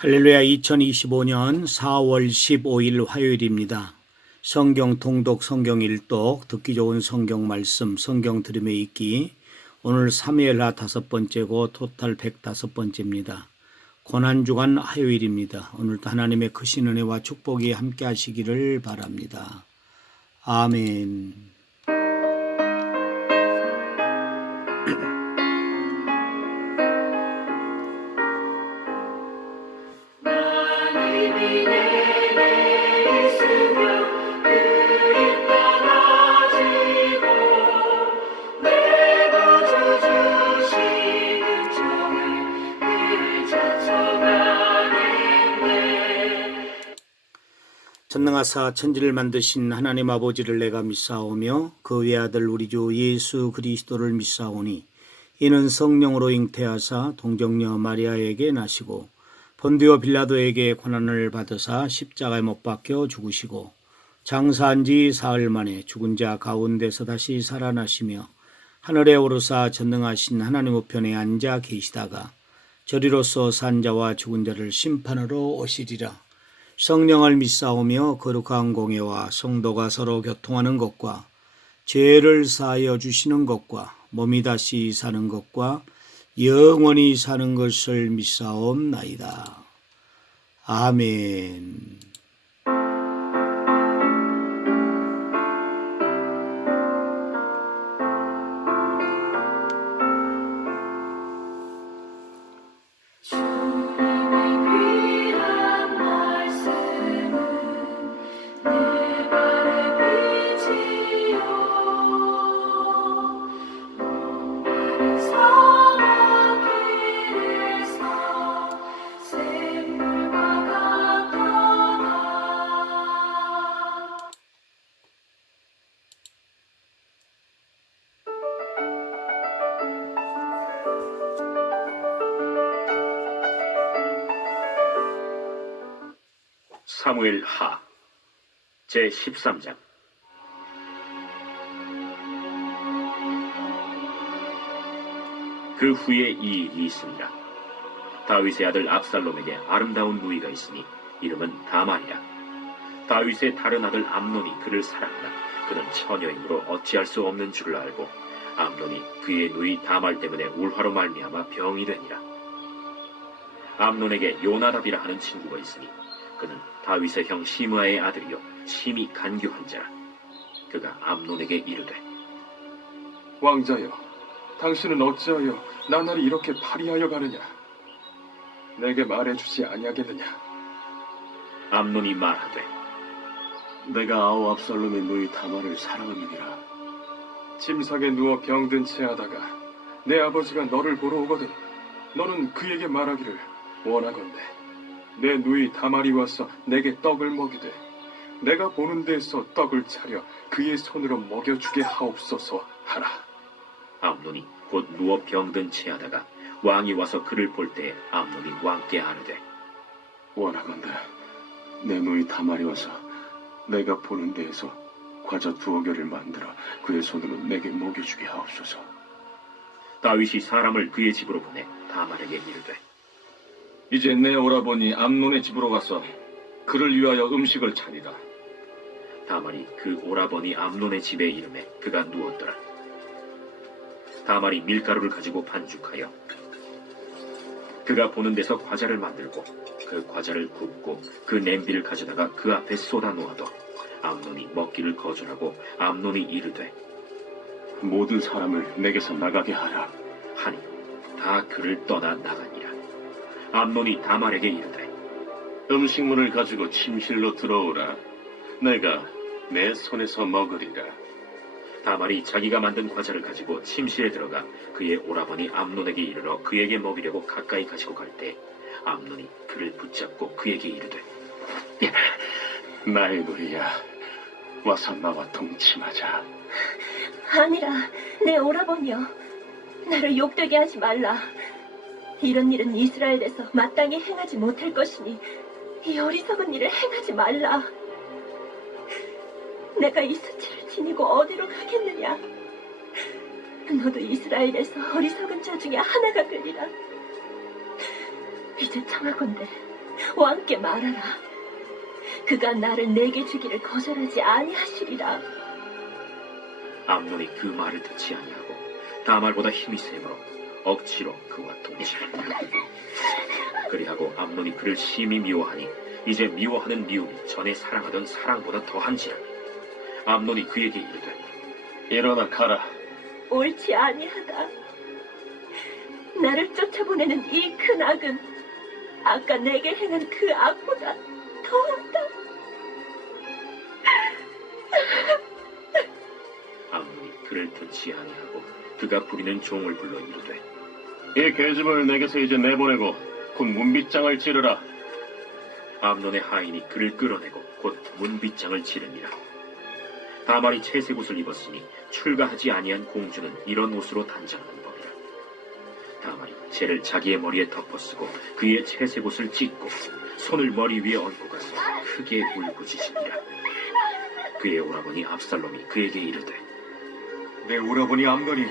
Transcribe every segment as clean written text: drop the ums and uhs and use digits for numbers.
할렐루야. 2025년 4월 15일 화요일입니다. 성경 통독, 성경 일독, 듣기 좋은 성경 말씀, 성경 들음에 읽기. 오늘 사무엘하 5번째고 토탈 105번째입니다. 고난주간 화요일입니다. 오늘도 하나님의 크신 은혜와 축복이 함께 하시기를 바랍니다. 아멘. 전능하사 천지를 만드신 하나님 아버지를 내가 믿사오며 그 외아들 우리 주 예수 그리스도를 믿사오니 이는 성령으로 잉태하사 동정녀 마리아에게 나시고 본디오 빌라도에게 고난을 받으사 십자가에 못 박혀 죽으시고 장사한 지 사흘 만에 죽은 자 가운데서 다시 살아나시며 하늘에 오르사 전능하신 하나님 우편에 앉아 계시다가 저리로서 산 자와 죽은 자를 심판하러 오시리라. 성령을 믿사오며 거룩한 공예와 성도가 서로 교통하는 것과 죄를 사하여 주시는 것과 몸이 다시 사는 것과 영원히 사는 것을 믿사옵나이다. 아멘. 사무엘하 제13장. 그 후에 이 일이 있으니라. 다윗의 아들 압살롬에게 아름다운 누이가 있으니 이름은 다말이라. 다윗의 다른 아들 암논이 그를 사랑하나 그는 처녀이므로 어찌할 수 없는 줄을 알고 암논이 그의 누이 다말 때문에 울화로 말미암아 병이 되니라. 암논에게 요나답이라 하는 친구가 있으니 그는 다윗의 형 시므아의 아들이요 심히 간교한 자라. 그가 암논에게 이르되, 왕자여, 당신은 어찌하여 나날이 이렇게 파리하여 가느냐? 내게 말해주지 아니하겠느냐? 암논이 말하되, 내가 아우 압살롬의 누이 다말을 사랑함이니라. 침상에 누워 병든 채 하다가 내 아버지가 너를 보러 오거든 너는 그에게 말하기를 원하건대 내 누이 다말이 와서 내게 떡을 먹이되 내가 보는 데에서 떡을 차려 그의 손으로 먹여주게 하옵소서 하라. 암논이 곧 누워 병든 채하다가 왕이 와서 그를 볼 때에 암논이 왕께 아뢰되, 원하건대 내 누이 다말이 와서 내가 보는 데에서 과자 2개를 만들어 그의 손으로 내게 먹여주게 하옵소서. 다윗이 사람을 그의 집으로 보내 다말에게 이르되, 이제 내 오라버니 암논의 집으로 가서 그를 위하여 음식을 차리라. 다말이 그 오라버니 암논의 집에 이르매 그가 누웠더라. 다말이 밀가루를 가지고 반죽하여 그가 보는 데서 과자를 만들고 그 과자를 굽고 그 냄비를 가져다가 그 앞에 쏟아 놓아도 암논이 먹기를 거절하고 암논이 이르되, 모든 사람을 내게서 나가게 하라. 하니 다 그를 떠나 나가니라. 암논이 다말에게 이르되, 음식물을 가지고 침실로 들어오라. 내가 내 손에서 먹으리라. 다말이 자기가 만든 과자를 가지고 침실에 들어가 그의 오라버니 암논에게 이르러 그에게 먹이려고 가까이 가지고 갈 때 암논이 그를 붙잡고 그에게 이르되, 나의 누이야, 와서 나와 동침하자. 아니라 내 오라버니여, 나를 욕되게 하지 말라. 이런 일은 이스라엘에서 마땅히 행하지 못할 것이니 이 어리석은 일을 행하지 말라. 내가 이 수치를 지니고 어디로 가겠느냐? 너도 이스라엘에서 어리석은 자 중에 하나가 되리라. 이제 청하건대 왕께 말하라. 그가 나를 내게 주기를 거절하지 아니하시리라. 암논이 그 말을 듣지 아니하고 다말보다 힘이 세므로 억지로 그와 동침한다. 그리하고 암논이 그를 심히 미워하니 이제 미워하는 미움이 전에 사랑하던 사랑보다 더한지라. 암논이 그에게 이르되 일어나 가라. 옳지 아니하다. 나를 쫓아보내는 이 큰 악은 아까 내게 행한 그 악보다 더하다. 암논이 그를 듣지 아니하고 그가 부리는 종을 불러 이르되 이 계집을 내게서 이제 내보내고 곧 문빗장을 찌르라. 암논의 하인이 그를 끌어내고 곧 문빗장을 지르니라. 다말이 채색 옷을 입었으니 출가하지 아니한 공주는 이런 옷으로 단장하는 법이라. 다말이 채를 자기의 머리에 덮어쓰고 그의 채색 옷을 찢고 손을 머리 위에 얹고 가서 크게 울부짖으니라. 그의 오라버니 압살롬이 그에게 이르되 내 오라버니 암논이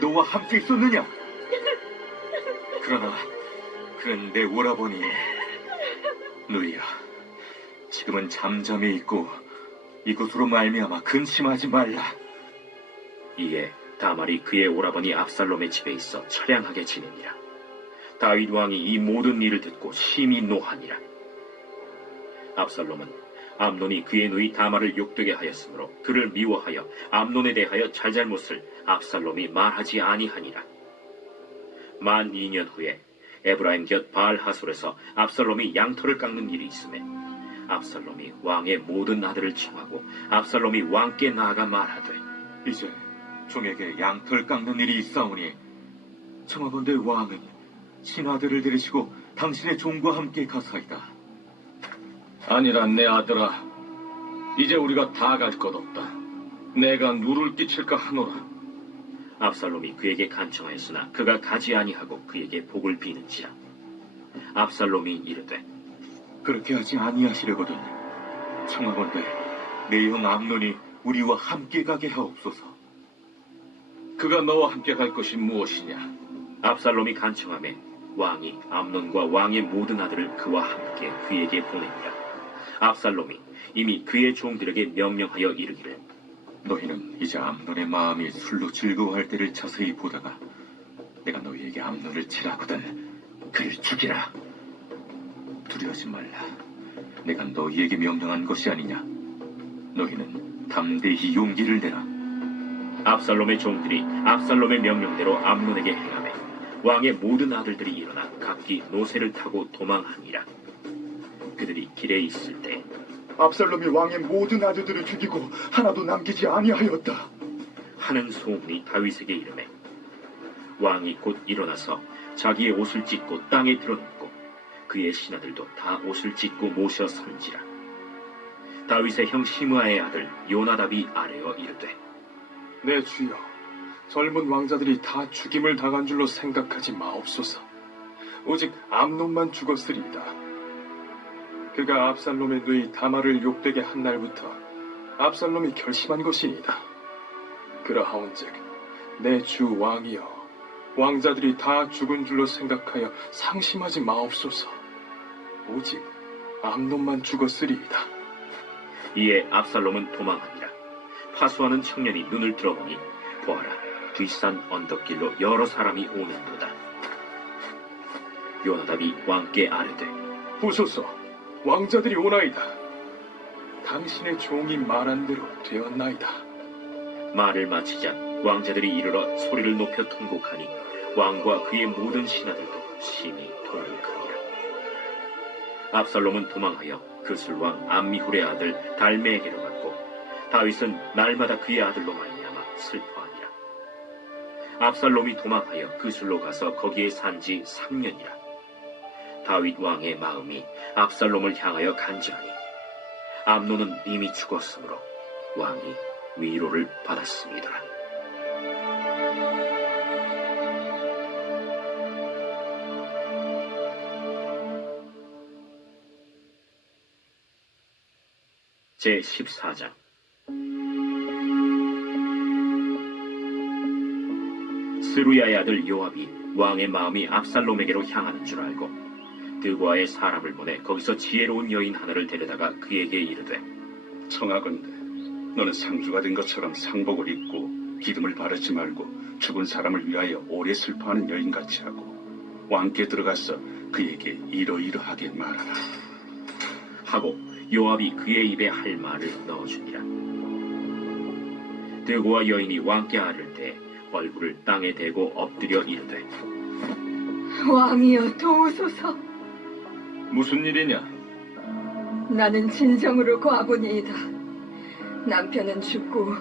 너와 함께 있었느냐? 그러나 그는 내 오라버니 누이야. 지금은 잠잠히 있고 이것으로 말미암아 근심하지 말라. 이에 다말이 그의 오라버니 압살롬의 집에 있어 처량하게 지내니라. 다윗 왕이 이 모든 일을 듣고 심히 노하니라. 압살롬은 암논이 그의 누이 다말을 욕되게 하였으므로 그를 미워하여 암논에 대하여 잘잘못을 압살롬이 말하지 아니하니라. 만 2년 후에 에브라임 곁 바알 하솔에서 압살롬이 양털을 깎는 일이 있음에 압살롬이 왕의 모든 아들을 청하고 압살롬이 왕께 나아가 말하되 이제 종에게 양털 깎는 일이 있사오니 청하건대 왕은 신하들을 데리시고 당신의 종과 함께 가사이다. 아니라 내 아들아, 이제 우리가 다 갈 것 없다. 내가 누를 끼칠까 하노라. 압살롬이 그에게 간청하였으나 그가 가지 아니하고 그에게 복을 비는지라. 압살롬이 이르되 그렇게 하지 아니하시려거든 청하건대 내 형 암논이 우리와 함께 가게 하옵소서. 그가 너와 함께 갈 것이 무엇이냐? 압살롬이 간청하매 왕이 암논과 왕의 모든 아들을 그와 함께 그에게 보내니라. 압살롬이 이미 그의 종들에게 명령하여 이르기를 너희는 이제 암논의 마음이 술로 즐거워할 때를 자세히 보다가 내가 너희에게 암논을 치라거든 그를 죽이라. 두려워하지 말라. 내가 너희에게 명령한 것이 아니냐. 너희는 담대히 용기를 내라. 압살롬의 종들이 압살롬의 명령대로 암논에게 행하매 왕의 모든 아들들이 일어나 각기 노새를 타고 도망하니라. 그들이 길에 있을 때 압살롬이 왕의 모든 아들들을 죽이고 하나도 남기지 아니하였다. 하는 소문이 다윗에게 이르매 왕이 곧 일어나서 자기의 옷을 찢고 땅에 드러눕고 그의 신하들도 다 옷을 찢고 모셔 선지라. 다윗의 형 시므아의 아들 요나답이 아뢰어 이르되 내 주여, 젊은 왕자들이 다 죽임을 당한 줄로 생각하지 마옵소서. 오직 암논만 죽었으리이다. 그가 압살롬의 누이 다말을 욕되게 한 날부터 압살롬이 결심한 것이니이다. 그러하온즉 내 주 왕이여, 왕자들이 다 죽은 줄로 생각하여 상심하지 마옵소서. 오직 암논만 죽었으리이다. 이에 압살롬은 도망하니라. 파수하는 청년이 눈을 들어보니 보아라, 뒷산 언덕길로 여러 사람이 오는도다. 요나답이 왕께 아뢰되 보소서, 왕자들이 오나이다. 당신의 종이 말한 대로 되었나이다. 말을 마치자 왕자들이 이르러 소리를 높여 통곡하니 왕과 그의 모든 신하들도 심히 통곡하니라. 압살롬은 도망하여 그술왕 암미훌의 아들 달메에게로 갔고 다윗은 날마다 그의 아들로 말미암아 슬퍼하니라. 압살롬이 도망하여 그술로 가서 거기에 산지 3년이라. 다윗 왕의 마음이 압살롬을 향하여 간절하니 암논은 이미 죽었으므로 왕이 위로를 받았습니다. 제14장 스루야의 아들 요압이 왕의 마음이 압살롬에게로 향하는 줄 알고 드고아의 사람을 보내 거기서 지혜로운 여인 하나를 데려다가 그에게 이르되 청하건대 너는 상주가 된 것처럼 상복을 입고 기름을 바르지 말고 죽은 사람을 위하여 오래 슬퍼하는 여인같이 하고 왕께 들어가서 그에게 이러이러하게 말하라. 하고 요압이 그의 입에 할 말을 넣어주니라. 드고아 여인이 왕께 아를 때 얼굴을 땅에 대고 엎드려 이르되 왕이여 도우소서. 무슨 일이냐? 나는 진정으로 과부니이다. 남편은 죽고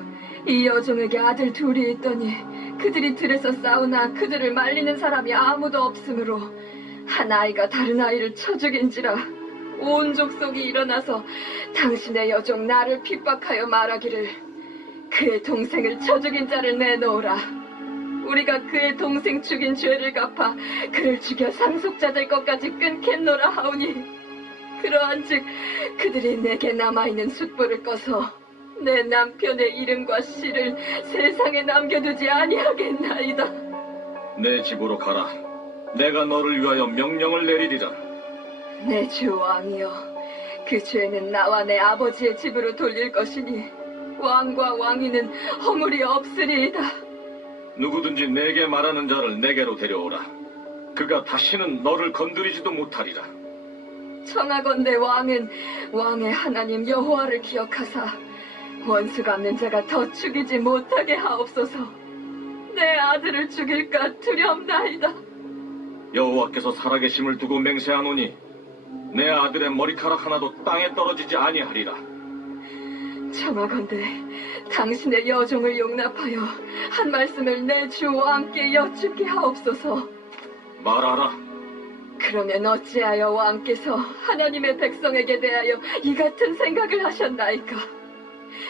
이 여종에게 아들 둘이 있더니 그들이 들에서 싸우나 그들을 말리는 사람이 아무도 없으므로 한 아이가 다른 아이를 쳐 죽인지라 온 족속이 일어나서 당신의 여종 나를 핍박하여 말하기를 그의 동생을 쳐 죽인 자를 내놓으라. 우리가 그의 동생 죽인 죄를 갚아 그를 죽여 상속자 될 것까지 끊겠노라 하오니 그러한즉 그들이 내게 남아있는 숫불을 꺼서 내 남편의 이름과 씨를 세상에 남겨두지 아니하겠나이다. 내 집으로 가라. 내가 너를 위하여 명령을 내리리라. 내 주 왕이여, 그 죄는 나와 내 아버지의 집으로 돌릴 것이니 왕과 왕위는 허물이 없으리이다. 누구든지 내게 말하는 자를 내게로 데려오라. 그가 다시는 너를 건드리지도 못하리라. 청하건대 왕은 왕의 하나님 여호와를 기억하사 원수 갚는 자가 더 죽이지 못하게 하옵소서. 내 아들을 죽일까 두렵나이다. 여호와께서 살아계심을 두고 맹세하노니 내 아들의 머리카락 하나도 땅에 떨어지지 아니하리라. 청하건대 당신의 여종을 용납하여 한 말씀을 내 주 왕께 여쭙게 하옵소서. 말하라. 그러면 어찌하여 왕께서 하나님의 백성에게 대하여 이 같은 생각을 하셨나이까?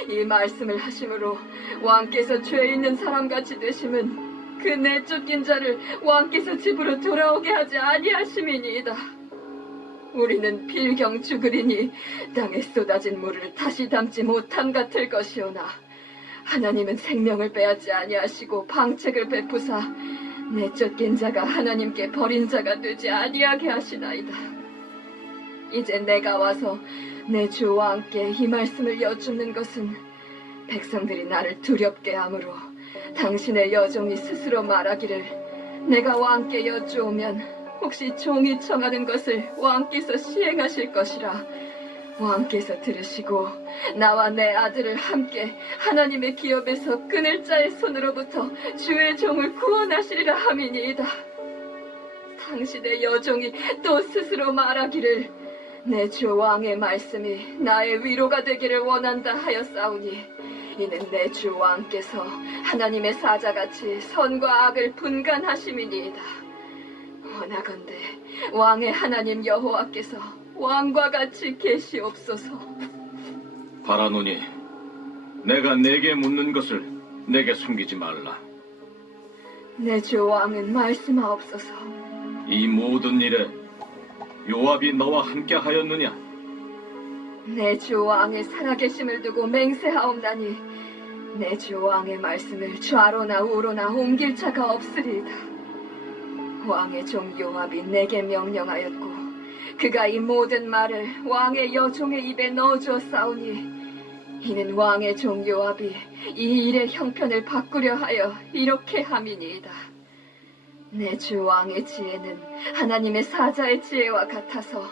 이 말씀을 하심으로 왕께서 죄 있는 사람같이 되심은 그 내쫓긴 자를 왕께서 집으로 돌아오게 하지 아니하심이니이다. 우리는 필경 죽으리니 땅에 쏟아진 물을 다시 담지 못함 같을 것이오나 하나님은 생명을 빼앗지 아니하시고 방책을 베푸사 내쫓긴 자가 하나님께 버린 자가 되지 아니하게 하시나이다. 이제 내가 와서 내 주 왕께 이 말씀을 여쭙는 것은 백성들이 나를 두렵게 하므로 당신의 여종이 스스로 말하기를 내가 왕께 여쭈오면 혹시 종이 청하는 것을 왕께서 시행하실 것이라 왕께서 들으시고 나와 내 아들을 함께 하나님의 기업에서 끊을 자의 손으로부터 주의 종을 구원하시리라 함이니이다. 당신의 여종이 또 스스로 말하기를 내 주 왕의 말씀이 나의 위로가 되기를 원한다 하였사오니 이는 내 주 왕께서 하나님의 사자같이 선과 악을 분간하심이니이다. 원하건대 왕의 하나님 여호와께서 왕과 같이 계시옵소서. 바라노니 내가 내게 묻는 것을 내게 숨기지 말라. 내 주 왕은 말씀하옵소서. 이 모든 일에 요압이 너와 함께 하였느냐? 내 주 왕의 살아계심을 두고 맹세하옵나니 내 주 왕의 말씀을 좌로나 우로나 옮길 자가 없으리이다. 왕의 종 요압이 내게 명령하였고 그가 이 모든 말을 왕의 여종의 입에 넣어주었사오니 이는 왕의 종 요압이 이 일의 형편을 바꾸려 하여 이렇게 함이니이다. 내 주 왕의 지혜는 하나님의 사자의 지혜와 같아서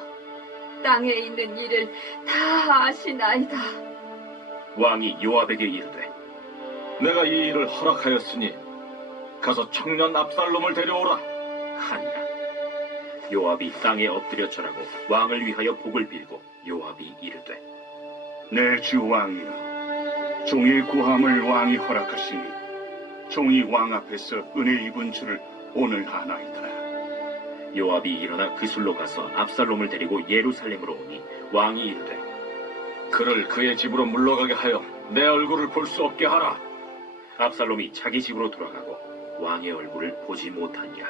땅에 있는 일을 다 아시나이다. 왕이 요압에게 이르되 내가 이 일을 허락하였으니 가서 청년 압살롬을 데려오라 하니라. 요압이 땅에 엎드려 절하고 왕을 위하여 복을 빌고 요압이 이르되 내 주 왕이여, 종의 구함을 왕이 허락하시니 종이 왕 앞에서 은혜 입은 줄을 오늘 아나이다. 요압이 일어나 그술로 가서 압살롬을 데리고 예루살렘으로 오니 왕이 이르되 그를 그의 집으로 물러가게 하여 내 얼굴을 볼 수 없게 하라. 압살롬이 자기 집으로 돌아가고 왕의 얼굴을 보지 못하니라.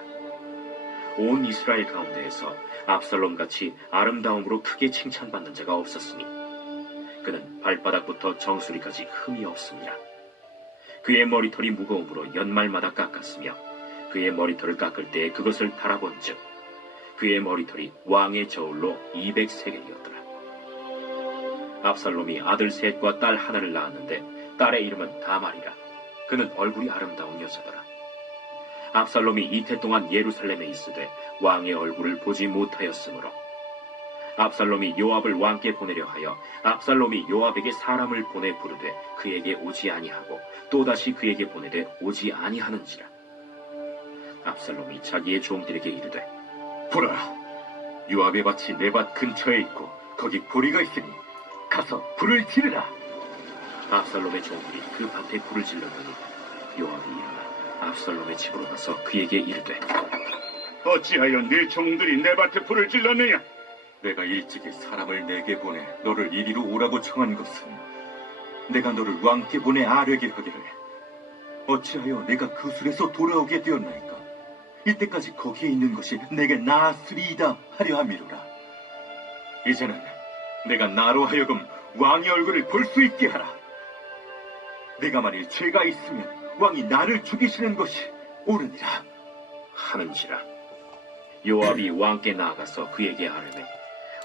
온 이스라엘 가운데에서 압살롬같이 아름다움으로 크게 칭찬받는 자가 없었으니 그는 발바닥부터 정수리까지 흠이 없습니다. 그의 머리털이 무거움으로 연말마다 깎았으며 그의 머리털을 깎을 때에 그것을 달아본즉 그의 머리털이 왕의 저울로 200세겔이었더라. 압살롬이 아들 셋과 딸 하나를 낳았는데 딸의 이름은 다말이라. 그는 얼굴이 아름다운 여자더라. 압살롬이 이태 동안 예루살렘에 있으되 왕의 얼굴을 보지 못하였으므로 압살롬이 요압을 왕께 보내려 하여 압살롬이 요압에게 사람을 보내 부르되 그에게 오지 아니하고 또다시 그에게 보내되 오지 아니하는지라. 압살롬이 자기의 종들에게 이르되 보라, 요압의 밭이 내 밭 근처에 있고 거기 보리가 있으니 가서 불을 지르라. 압살롬의 종들이 그 밭에 불을 질렀더니 요압이 일어나 압살롬의 집으로 가서 그에게 이르되 어찌하여 네 종들이 내 밭에 불을 질렀느냐? 내가 일찍이 사람을 내게 보내 너를 이리로 오라고 청한 것은 내가 너를 왕께 보내 아뢰게 하기를 어찌하여 내가 그 술에서 돌아오게 되었나이까? 이때까지 거기에 있는 것이 내게 나았으리이다 하려 함이로라. 이제는 내가 나로 하여금 왕의 얼굴을 볼 수 있게 하라. 내가 만일 죄가 있으면 왕이 나를 죽이시는 것이 옳으니라. 하는지라. 요압이 왕께 나아가서 그에게 아뢰매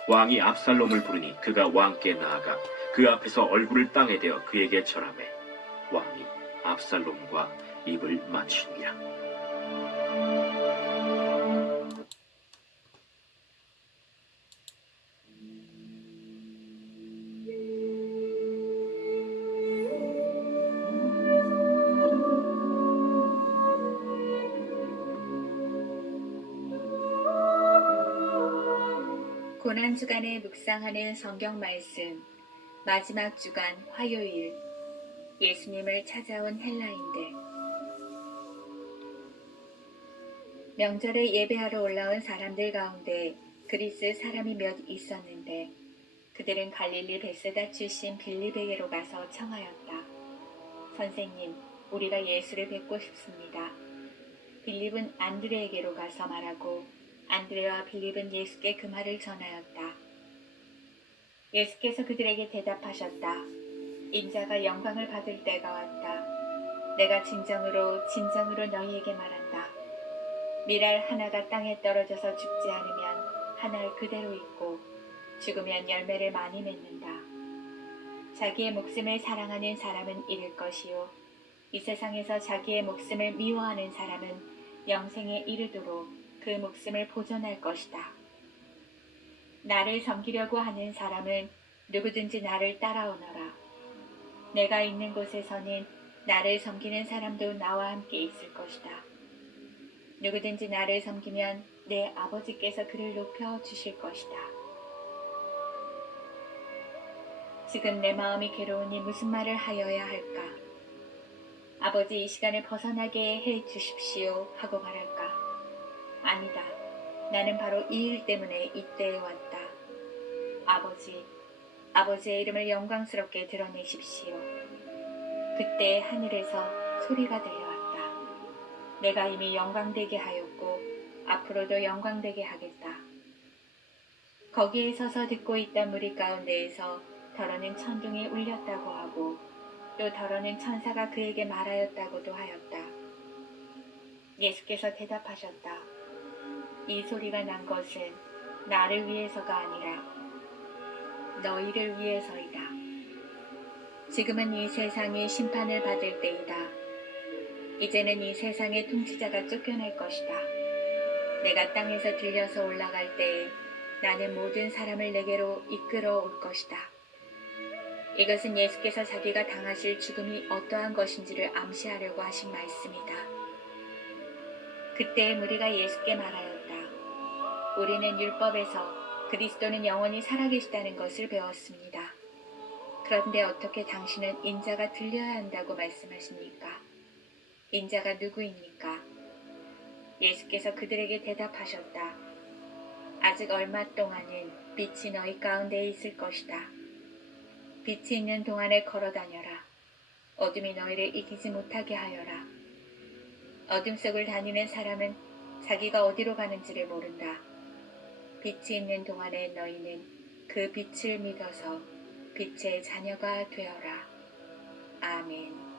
왕이 압살롬을 부르니 그가 왕께 나아가 그 앞에서 얼굴을 땅에 대어 그에게 절하매 왕이 압살롬과 입을 맞추니라. 고난주간에 묵상하는 성경 말씀 마지막 주간 화요일 예수님을 찾아온 헬라인들 명절에 예배하러 올라온 사람들 가운데 그리스 사람이 몇 있었는데 그들은 갈릴리 베세다 출신 빌립에게로 가서 청하였다. 선생님, 우리가 예수를 뵙고 싶습니다. 빌립은 안드레에게로 가서 말하고 안드레와 빌립은 예수께 그 말을 전하였다. 예수께서 그들에게 대답하셨다. 인자가 영광을 받을 때가 왔다. 내가 진정으로 너희에게 말한다. 밀알 하나가 땅에 떨어져서 죽지 않으면 하나 그대로 있고 죽으면 열매를 많이 맺는다. 자기의 목숨을 사랑하는 사람은 잃을 것이요 이 세상에서 자기의 목숨을 미워하는 사람은 영생에 이르도록 그 목숨을 보존할 것이다. 나를 섬기려고 하는 사람은 누구든지 나를 따라오너라. 내가 있는 곳에서는 나를 섬기는 사람도 나와 함께 있을 것이다. 누구든지 나를 섬기면 내 아버지께서 그를 높여 주실 것이다. 지금 내 마음이 괴로우니 무슨 말을 하여야 할까? 아버지, 이 시간을 벗어나게 해 주십시오 하고 말할까? 아니다. 나는 바로 이 일 때문에 이때에 왔다. 아버지의 이름을 영광스럽게 드러내십시오. 그때 하늘에서 소리가 들려왔다. 내가 이미 영광되게 하였고 앞으로도 영광되게 하겠다. 거기에 서서 듣고 있던 무리 가운데에서 더러는 천둥이 울렸다고 하고 또 더러는 천사가 그에게 말하였다고도 하였다. 예수께서 대답하셨다. 이 소리가 난 것은 나를 위해서가 아니라 너희를 위해서이다. 지금은 이 세상이 심판을 받을 때이다. 이제는 이 세상의 통치자가 쫓겨날 것이다. 내가 땅에서 들려서 올라갈 때에 나는 모든 사람을 내게로 이끌어 올 것이다. 이것은 예수께서 자기가 당하실 죽음이 어떠한 것인지를 암시하려고 하신 말씀이다. 그때 무리가 예수께 말하였다. 우리는 율법에서 그리스도는 영원히 살아계시다는 것을 배웠습니다. 그런데 어떻게 당신은 인자가 들려야 한다고 말씀하십니까? 인자가 누구입니까? 예수께서 그들에게 대답하셨다. 아직 얼마 동안은 빛이 너희 가운데 있을 것이다. 빛이 있는 동안에 걸어다녀라. 어둠이 너희를 이기지 못하게 하여라. 어둠 속을 다니는 사람은 자기가 어디로 가는지를 모른다. 빛이 있는 동안에 너희는 그 빛을 믿어서 빛의 자녀가 되어라. 아멘.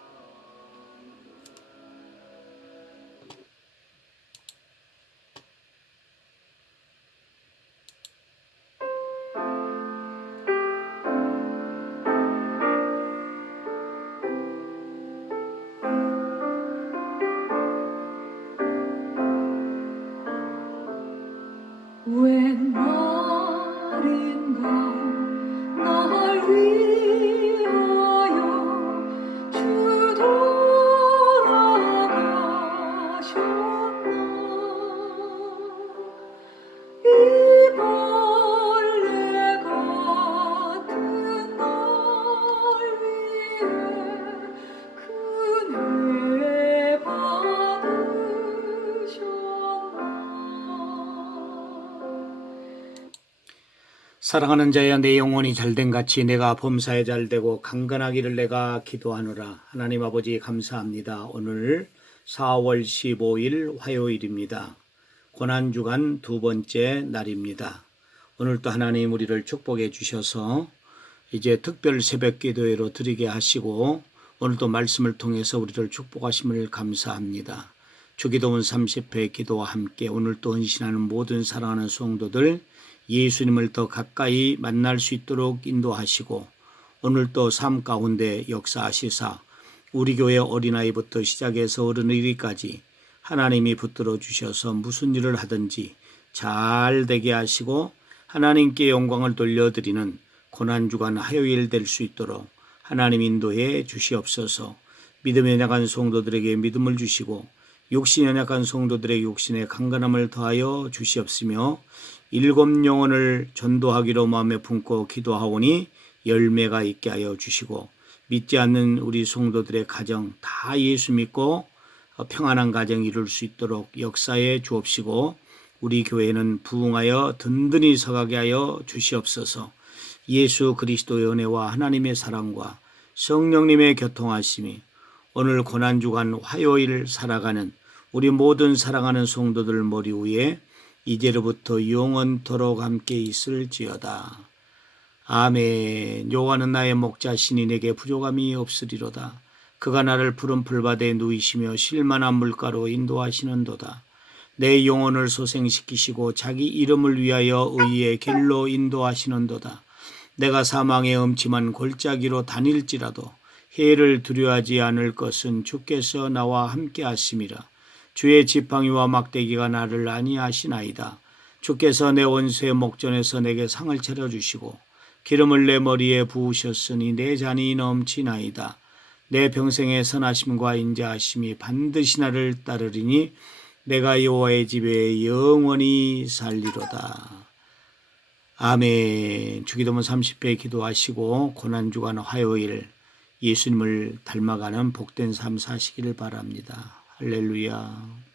웬 말인가 날 위하여 주 돌아가셨나 이 벌레 같은 날 위해 그네 받으셨나. 사랑하는 자야, 내 영혼이 잘된 같이 내가 범사에 잘되고 강건하기를 내가 기도하노라. 하나님 아버지 감사합니다. 오늘 4월 15일 화요일입니다. 고난주간 두 번째 날입니다. 오늘도 하나님 우리를 축복해 주셔서 이제 특별 새벽 기도회로 드리게 하시고 오늘도 말씀을 통해서 우리를 축복하심을 감사합니다. 주기도문 30회 기도와 함께 오늘도 헌신하는 모든 사랑하는 성도들 예수님을 더 가까이 만날 수 있도록 인도하시고 오늘도 삶 가운데 역사하시사 우리 교회 어린아이부터 시작해서 어른이까지 하나님이 붙들어 주셔서 무슨 일을 하든지 잘 되게 하시고 하나님께 영광을 돌려드리는 고난주간 화요일 될 수 있도록 하나님 인도해 주시옵소서. 믿음에 약한 성도들에게 믿음을 주시고 욕심에 약한 성도들의 욕심에 강건함을 더하여 주시옵으며 일곱 영혼을 전도하기로 마음에 품고 기도하오니 열매가 있게 하여 주시고 믿지 않는 우리 성도들의 가정 다 예수 믿고 평안한 가정 이룰 수 있도록 역사해 주옵시고 우리 교회는 부흥하여 든든히 서가게 하여 주시옵소서. 예수 그리스도의 은혜와 하나님의 사랑과 성령님의 교통하심이 오늘 고난주간 화요일 살아가는 우리 모든 사랑하는 성도들 머리 위에 이제로부터 영원토록 함께 있을지어다. 아멘. 여호와는 나의 목자시니 내게 부족함이 없으리로다. 그가 나를 푸른 풀밭에 누이시며 실만한 물가로 인도하시는도다. 내 영혼을 소생시키시고 자기 이름을 위하여 의의 길로 인도하시는도다. 내가 사망의 음침한 골짜기로 다닐지라도 해를 두려워하지 않을 것은 주께서 나와 함께 하심이라. 주의 지팡이와 막대기가 나를 안위하시나이다. 주께서 내 원수의 목전에서 내게 상을 차려주시고 기름을 내 머리에 부으셨으니 내 잔이 넘치나이다. 내 평생의 선하심과 인자하심이 반드시 나를 따르리니 내가 여호와의 집에 영원히 살리로다. 아멘. 주기도문 30회 기도하시고 고난주간 화요일 예수님을 닮아가는 복된 삶 사시기를 바랍니다. 할렐루야.